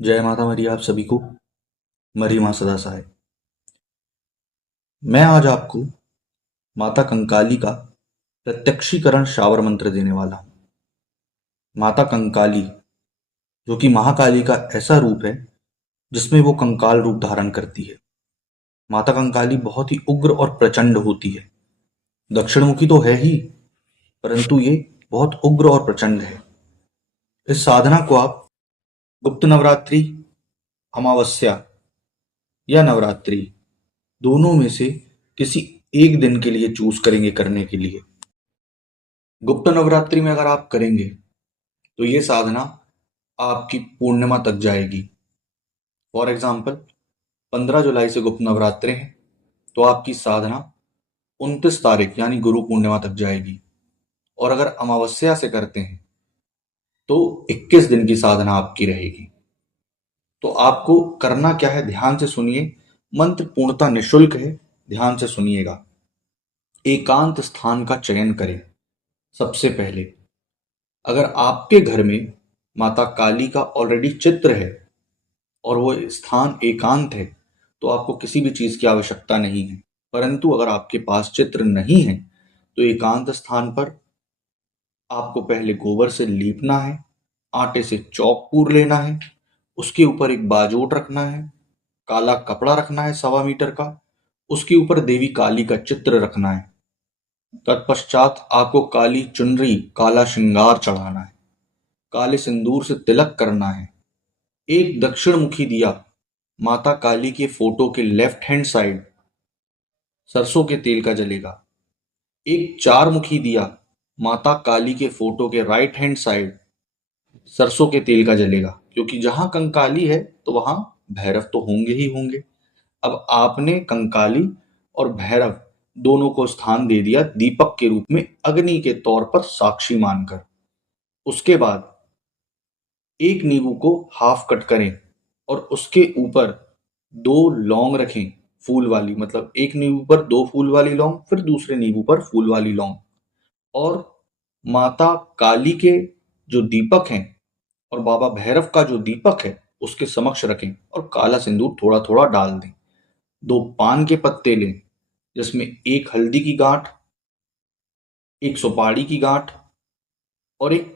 जय माता मरी आप सभी को। मरी मां सदा सहाय। मैं आज आपको माता कंकाली का प्रत्यक्षीकरण शावर मंत्र देने वाला हूँ। माता कंकाली जो कि महाकाली का ऐसा रूप है जिसमें वो कंकाल रूप धारण करती है। माता कंकाली बहुत ही उग्र और प्रचंड होती है। दक्षिणमुखी तो है ही, परंतु ये बहुत उग्र और प्रचंड है। इस साधना को आप गुप्त नवरात्रि, अमावस्या या नवरात्रि दोनों में से किसी एक दिन के लिए चूज करेंगे करने के लिए। गुप्त नवरात्रि में अगर आप करेंगे तो ये साधना आपकी पूर्णिमा तक जाएगी। फॉर एग्जाम्पल 15 जुलाई से गुप्त नवरात्रे हैं तो आपकी साधना 29 तारीख यानी गुरु पूर्णिमा तक जाएगी। और अगर अमावस्या से करते हैं तो 21 दिन की साधना आपकी रहेगी। तो आपको करना क्या है, ध्यान से सुनिए। मंत्र पूर्णतः निःशुल्क है, ध्यान से सुनिएगा। एकांत स्थान का चयन करें। सबसे पहले अगर आपके घर में माता काली का ऑलरेडी चित्र है और वो स्थान एकांत है तो आपको किसी भी चीज की आवश्यकता नहीं है। परंतु अगर आपके पास चित्र नहीं है तो एकांत स्थान पर आपको पहले गोबर से लीपना है, आटे से चौक पूर लेना है, उसके ऊपर एक बाजोट रखना है, काला कपड़ा रखना है 1.25 मीटर का, उसके ऊपर देवी काली का चित्र रखना है। तत्पश्चात आपको काली चुनरी, काला श्रृंगार चढ़ाना है, काले सिंदूर से तिलक करना है। एक दक्षिण मुखी दिया माता काली के फोटो के लेफ्ट हैंड साइड सरसों के तेल का जलेगा। एक 4 मुखी दिया माता काली के फोटो के राइट हैंड साइड सरसों के तेल का जलेगा, क्योंकि जहां कंकाली है तो वहां भैरव तो होंगे ही होंगे। अब आपने कंकाली और भैरव दोनों को स्थान दे दिया दीपक के रूप में, अग्नि के तौर पर साक्षी मानकर। उसके बाद एक नींबू को हाफ कट करें और उसके ऊपर 2 लौंग रखें, फूल वाली। मतलब एक नींबू पर 2 फूल वाली लौंग, फिर दूसरे नींबू पर फूल वाली लौंग। और माता काली के जो दीपक हैं और बाबा भैरव का जो दीपक है उसके समक्ष रखें और काला सिंदूर थोड़ा थोड़ा डाल दें। 2 पान के पत्ते लें जिसमें एक हल्दी की गांठ, एक सुपारी की गांठ और एक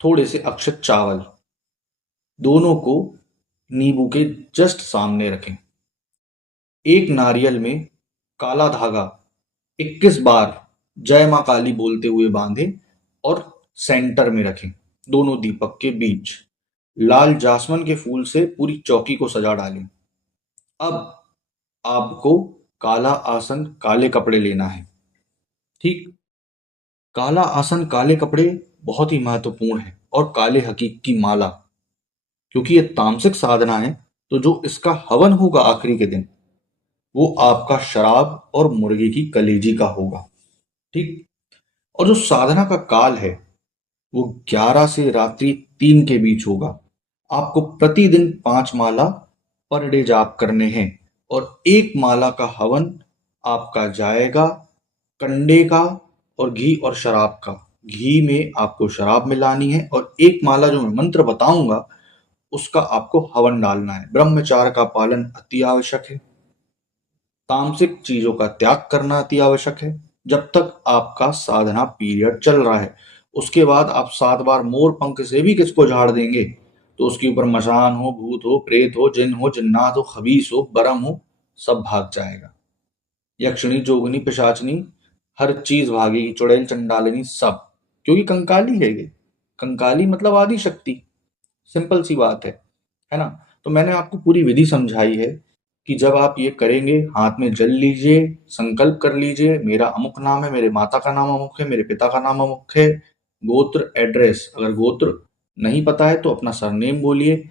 थोड़े से अक्षत चावल, दोनों को नींबू के जस्ट सामने रखें। एक नारियल में काला धागा 21 बार जय मां काली बोलते हुए बांधें और सेंटर में रखें, दोनों दीपक के बीच। लाल जासवन के फूल से पूरी चौकी को सजा डालें। अब आपको काला आसन, काले कपड़े लेना है। ठीक, काला आसन, काले कपड़े बहुत ही महत्वपूर्ण है। और काले हकीक की माला, क्योंकि ये तामसिक साधना है तो जो इसका हवन होगा आखिरी के दिन वो आपका शराब और मुर्गे की कलेजी का होगा। ठीक, और जो साधना का काल है वो 11 से रात्रि 3 के बीच होगा। आपको प्रतिदिन 5 माला पर डे जाप करने हैं और एक माला का हवन आपका जाएगा कंडे का और घी और शराब का। घी में आपको शराब मिलानी है और एक माला जो मैं मंत्र बताऊंगा उसका आपको हवन डालना है। ब्रह्मचार्य का पालन अति आवश्यक है। तामसिक चीजों का त्याग करना अति आवश्यक है जब तक आपका साधना पीरियड चल रहा है। उसके बाद आप 7 बार मोर पंख से भी किसको झाड़ देंगे तो उसके ऊपर मशान हो, भूत हो, प्रेत हो, जिन हो, जिन्नात हो, खबीस हो, बरम हो, सब भाग जाएगा। यक्षिणी, जोगनी, पिशाचनी, हर चीज भागेगी, चुड़ैल, चंडालिनी, सब। क्योंकि कंकाली है ये। कंकाली मतलब आदि शक्ति। सिंपल सी बात है ना। तो मैंने आपको पूरी विधि समझाई है कि जब आप ये करेंगे हाथ में जल लीजिए, संकल्प कर लीजिए मेरा अमुक नाम है, मेरे माता का नाम अमुक है, मेरे पिता का नाम अमुक है, गोत्र, एड्रेस, अगर गोत्र नहीं पता है तो अपना सरनेम बोलिए,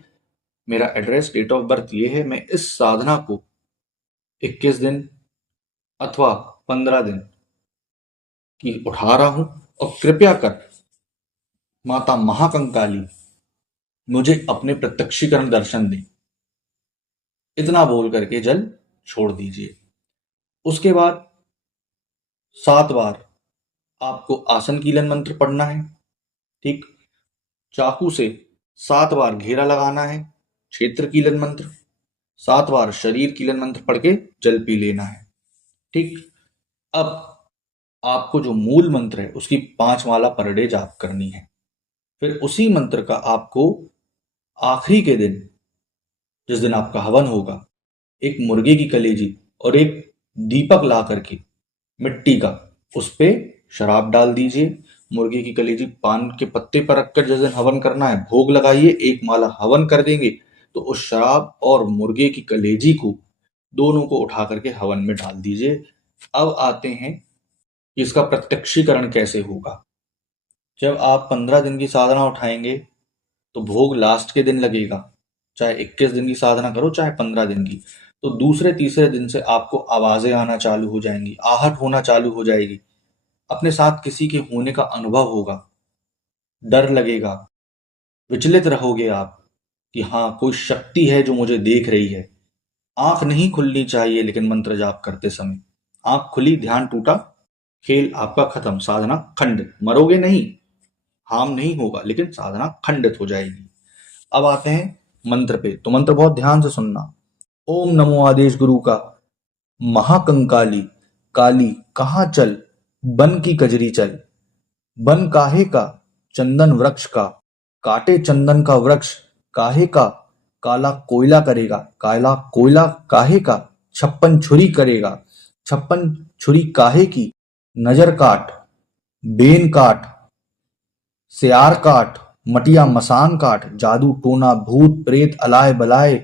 मेरा एड्रेस, डेट ऑफ बर्थ ये है। मैं इस साधना को 21 दिन अथवा 15 दिन की उठा रहा हूं और कृपया कर माता महाकंकाली मुझे अपने प्रत्यक्षीकरण दर्शन दें, इतना बोल करके जल छोड़ दीजिए। उसके बाद 7 बार आपको आसन कीलन मंत्र पढ़ना है। ठीक, चाकू से 7 बार घेरा लगाना है क्षेत्र कीलन मंत्र, 7 बार शरीर कीलन मंत्र पढ़ के जल पी लेना है। ठीक। अब आपको जो मूल मंत्र है उसकी 5 माला पर डे जाप करनी है। फिर उसी मंत्र का आपको आखिरी के दिन, जिस दिन आपका हवन होगा, एक मुर्गे की कलेजी और एक दीपक ला करके मिट्टी का, उस पे शराब डाल दीजिए। मुर्गे की कलेजी पान के पत्ते पर रखकर जिस दिन हवन करना है भोग लगाइए, 1 माला हवन कर देंगे तो उस शराब और मुर्गे की कलेजी को दोनों को उठा करके हवन में डाल दीजिए। अब आते हैं कि इसका प्रत्यक्षीकरण कैसे होगा। जब आप 15 दिन की साधना उठाएंगे तो भोग लास्ट के दिन लगेगा, चाहे 21 दिन की साधना करो चाहे 15 दिन की। तो दूसरे तीसरे दिन से आपको आवाजें आना चालू हो जाएंगी, आहट होना चालू हो जाएगी, अपने साथ किसी के होने का अनुभव होगा, डर लगेगा, विचलित रहोगे आप कि हाँ कोई शक्ति है जो मुझे देख रही है। आंख नहीं खुलनी चाहिए, लेकिन मंत्र जाप करते समय आंख खुली, ध्यान टूटा, खेल आपका खत्म, साधना खंडित। मरोगे नहीं, हार्म नहीं होगा, लेकिन साधना खंडित हो जाएगी। अब आते हैं मंत्र पे, तो मंत्र बहुत ध्यान से सुनना। ओम नमो आदेश गुरु का, महाकंकाली काली कहाँ चल, बन की कजरी चल। बन काहे का, चंदन वृक्ष का, काटे चंदन का वृक्ष काहे का, काला कोयला करेगा, काला कोयला काहे का, 56 छुरी करेगा, 56 छुरी काहे की, नजर काट, बेन काट, सियार काट, मटिया मसान काट, जादू टोना भूत प्रेत अलाय बलाय,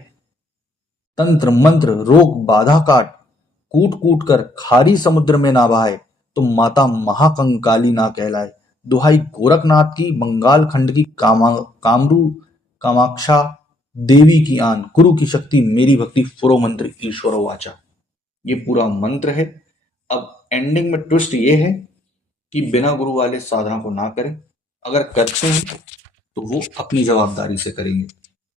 तंत्र मंत्र रोग बाधा काट, कूट कूट कर खारी समुद्र में ना बहाए, तो माता महाकंकाली ना कहलाए। दुहाई गोरखनाथ की, बंगाल खंड की कामरू कामाक्षा देवी की आन, गुरु की शक्ति मेरी भक्ति, फुरो मंत्र ईश्वर वाचा। ये पूरा मंत्र है। अब एंडिंग में ट्विस्ट ये है कि बिना गुरु वाले साधना को ना करें, अगर करते हैं तो वो अपनी जवाबदारी से करेंगे।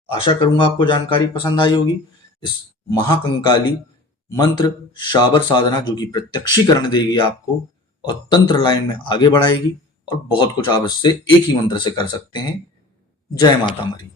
आशा करूंगा आपको जानकारी पसंद आई होगी। इस महाकंकाली मंत्र शाबर साधना जो कि प्रत्यक्षीकरण देगी आपको और तंत्र लाइन में आगे बढ़ाएगी, और बहुत कुछ आप इससे एक ही मंत्र से कर सकते हैं। जय माता मरी।